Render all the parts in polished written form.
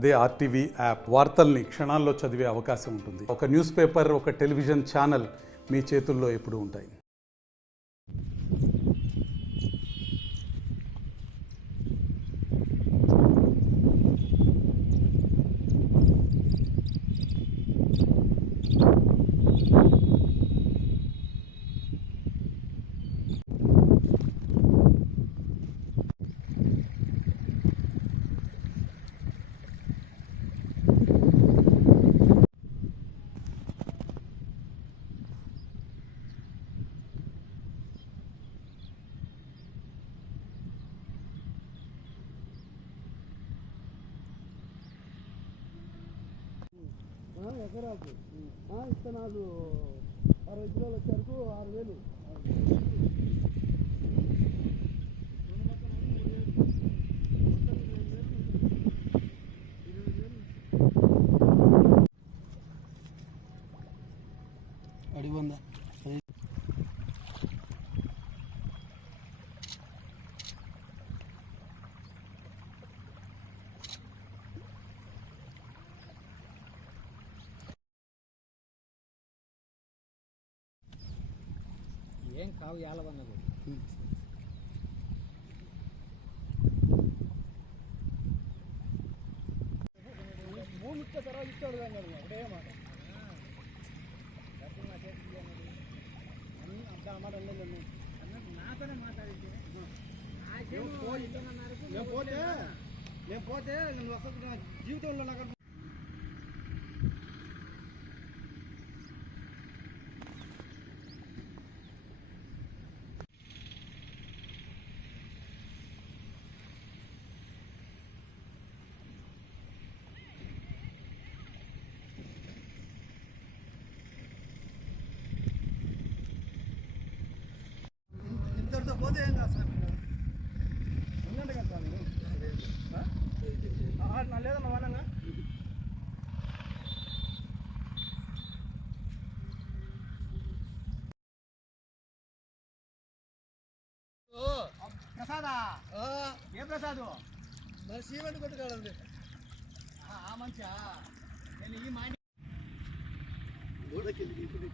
అదే RTV app వార్తల్ని క్షణాల్లో చదివే అవకాశం ఉంటుంది. ఒక న్యూస్ పేపర్, ఒక టెలివిజన్ ఛానల్ మీ చేతుల్లో ఎప్పుడూ ఉంటాయి. ఎకరాకు విత్తనాలు 60 కిలోలు వచ్చేవరకు 6,000. అడిగొందా ఏం కావు యాలవన్నది భూమి ఇచ్చే తర్వాత ఇచ్చాడు కానీ ఒకటే మాట అంత మాట వెళ్ళలేదు. నాతోనే మాట్లాడింది. నేను పోతే నేను వసతి నా జీవితంలో నాకు ఇంతటితో పోతే ఏం కాదు సార్. ఉందండి కదా సార్ మీరు లేదన్నా వానంగా ప్రసాదా ఏ ప్రసాదు మరి సీమెంట్ కొట్టుకోవాలండి మంచిగా నేను ఈ మైండ్ గోడకెళ్ళి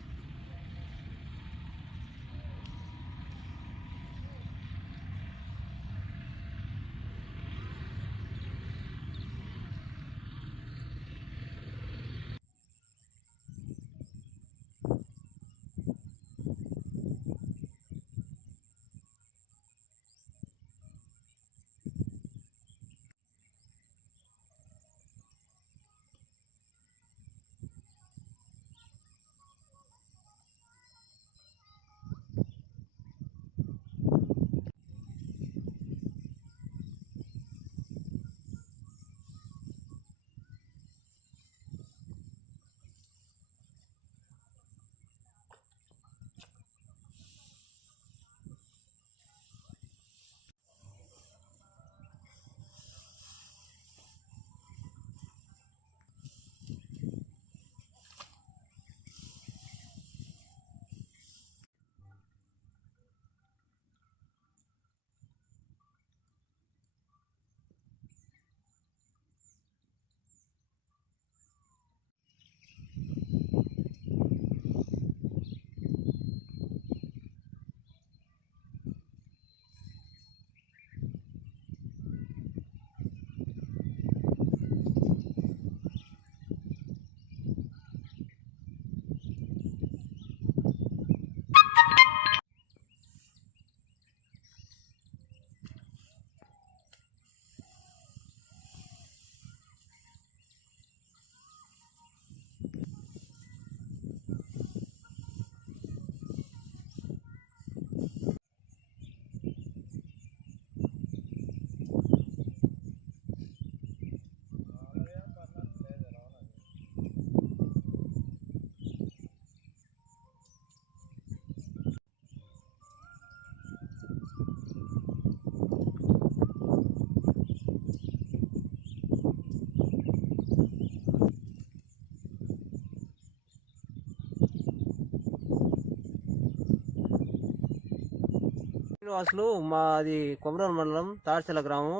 శ్రీనివాసులు మాది కొమరం మండలం తాడిచెల గ్రామం.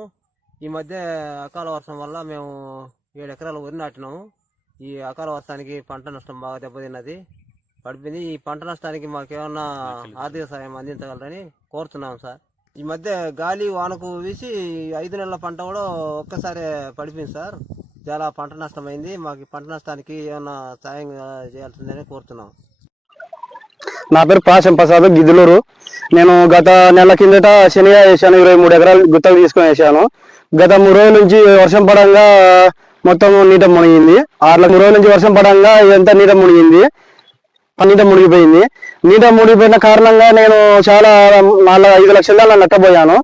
ఈ మధ్య అకాల వర్షం వల్ల మేము 7 ఎకరాలు వరి నాటినాము. ఈ అకాల వర్షానికి పంట నష్టం బాగా దెబ్బతిన్నది, పడిపోయింది. ఈ పంట నష్టానికి మాకేమన్నా ఆర్థిక సాయం అందించగలరని కోరుతున్నాం సార్. ఈ మధ్య గాలి వానకు వీసి 5 నెలల పంట కూడా ఒక్కసారి పడిపోయింది సార్. చాలా పంట నష్టం అయింది. మాకు ఈ పంట నష్టానికి ఏమన్నా సాయం చేయాల్సిందని కోరుతున్నాం. నా పేరు పాశం ప్రసాద్, గిద్దలూరు. నేను గత నెల కిందట శనిగా వేసాను. 23 ఎకరాలు గుత్తలు తీసుకొని వేసాను. గత 3 రోజుల నుంచి వర్షం పడంగా మొత్తం నీట మునిగింది. 3 రోజుల నుంచి వర్షం పడంగా ఇదంతా నీట మునిగింది, నీట మునిగిపోయింది. నీట మునిగిపోయిన కారణంగా నేను చాలా 4-5 లక్షల దాకా నష్టపోయాను.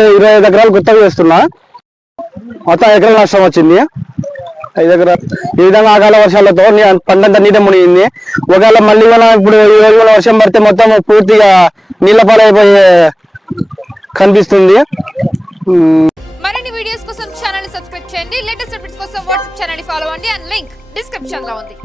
25 ఎకరాలు గుత్తలు వేస్తున్నా. మొత్తం ఎకరాల నష్టం వచ్చింది. 5 ఎకరాలు. ఈ విధంగా అకాల వర్షాలతో పంటంతా నీట మునిగింది. ఒకవేళ మళ్ళీ ఇప్పుడు ఈ రోజు వర్షం పడితే మొత్తం పూర్తిగా నీళ్ల పాలైపోయే కనిపిస్తుంది. మరిన్ని వీడియోస్ కోసం ఛానల్ ని సబ్స్క్రైబ్ చేయండి. లేటెస్ట్ అప్డేట్స్ కోసం వాట్సాప్ ఛానల్ ని ఫాలో అవ్వండి. అండ్ లింక్ డిస్క్రిప్షన్ లో ఉంది.